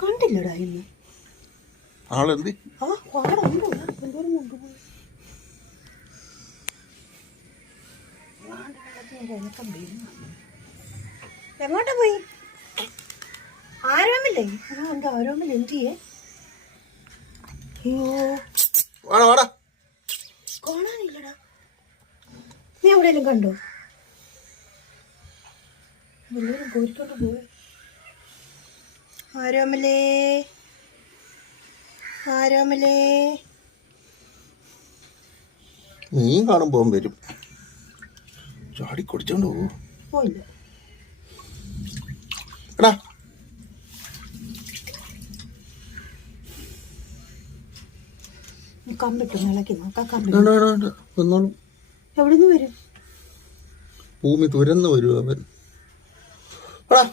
കണ്ടില്ലടാ ഇന്ന്. ആളെന്തി? ആ അവിടെ ഉണ്ടോ എന്തോരം കൊണ്ടുപോയി. എങ്ങോട്ടാ പോയി? ആരോമില്ലേ? ആ എന്താ ആരോമില്ല എന്ത് ചെയ്യേ? അയ്യോ. കാണാനില്ലടാ. നീ എവിടെയെങ്കിലും കണ്ടോ? എല്ലാവരും കോരിക്കൊണ്ട് പോയി? ആരോമലേ? ആരോമലേ? നീ കാണുമ്പോൾ വരും. ചാടി കുടിച്ചോണ്ട് പോയില്ല. എടാ. കമ്പിട്ടു നിളക്കി നോക്കാം എവിടെ നിന്ന് വരും? ഭൂമി തുരന്ന് വരും അവൻ. എടാ.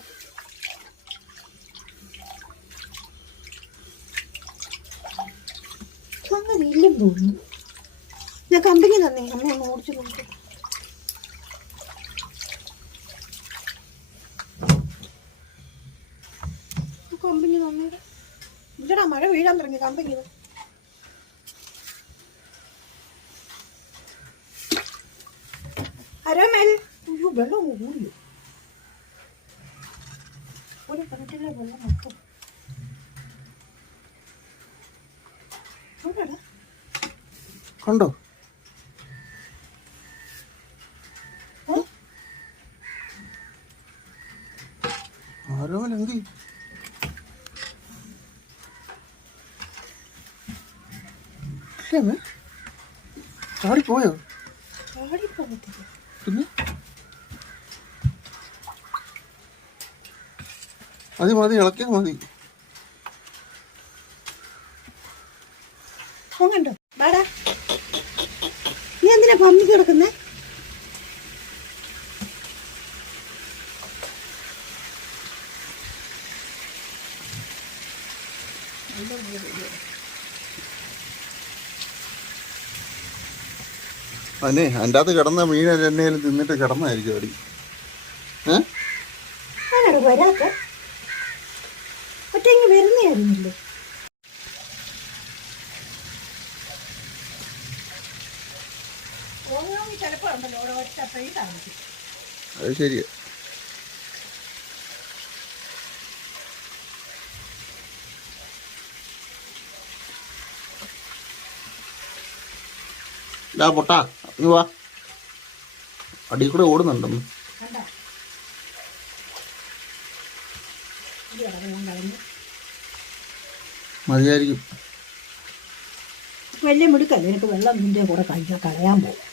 അങ്ങനെ ഇല്ലെന്ന് തോന്നുന്നു. ഞാൻ കമ്പനി തന്നേ അമ്മ ഒന്ന് ഓടിച്ചു നോക്കി. കമ്പനി തന്നെ മഴ വീഴാൻ തുടങ്ങി കമ്പനി അരമേൽ അയ്യോ വെള്ളം കൂടിയോ ഒരു കിണറ്റിലെ വെള്ളം മൊത്തം. കണ്ടോ? ആരോമൻ എന്തി ചാടിപ്പോയോ? പിന്നെ? മതി മതി ഇളക്കിയാൽ മതി. പോങ്ങണ്ടോ വാടാ. നീ എന്തിനാ പമ്മി കിടക്കുന്നേ? അനെ അതിന്റെ അകത്ത് കിടന്ന മീൻ എണ്ണയിൽ തിന്നിട്ട് കിടന്നായിരിക്കും അടി. ഏ? ഒറ്റ വരുന്നേ ഒറ്റയ്ക്ക് ഉണ്ടല്ലോ താമസിക്കും. അത് ശരിയാ. ഇതാ പൊട്ടാ ഇങ്ങ് വാ. അടി കൂടെ ഓടുന്നുണ്ടെന്ന് മതിയായിരിക്കും. വലിയ മിടുക്കല്ലേ എനിക്ക് വെള്ളം നിന്റെ കൂടെ കഴിക്കാൻ കളയാൻ പോകും.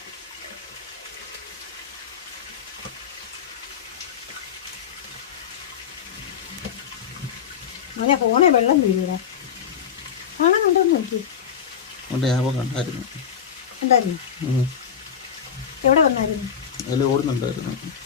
അങ്ങനെ ഫോണെ വെള്ളം വീഴൂടെ കാണാൻ കണ്ടോ നോക്കി. കണ്ടായിരുന്നു. എന്തായിരുന്നു? എവിടെ വന്നായിരുന്നു? ഓടുന്നുണ്ടായിരുന്നു.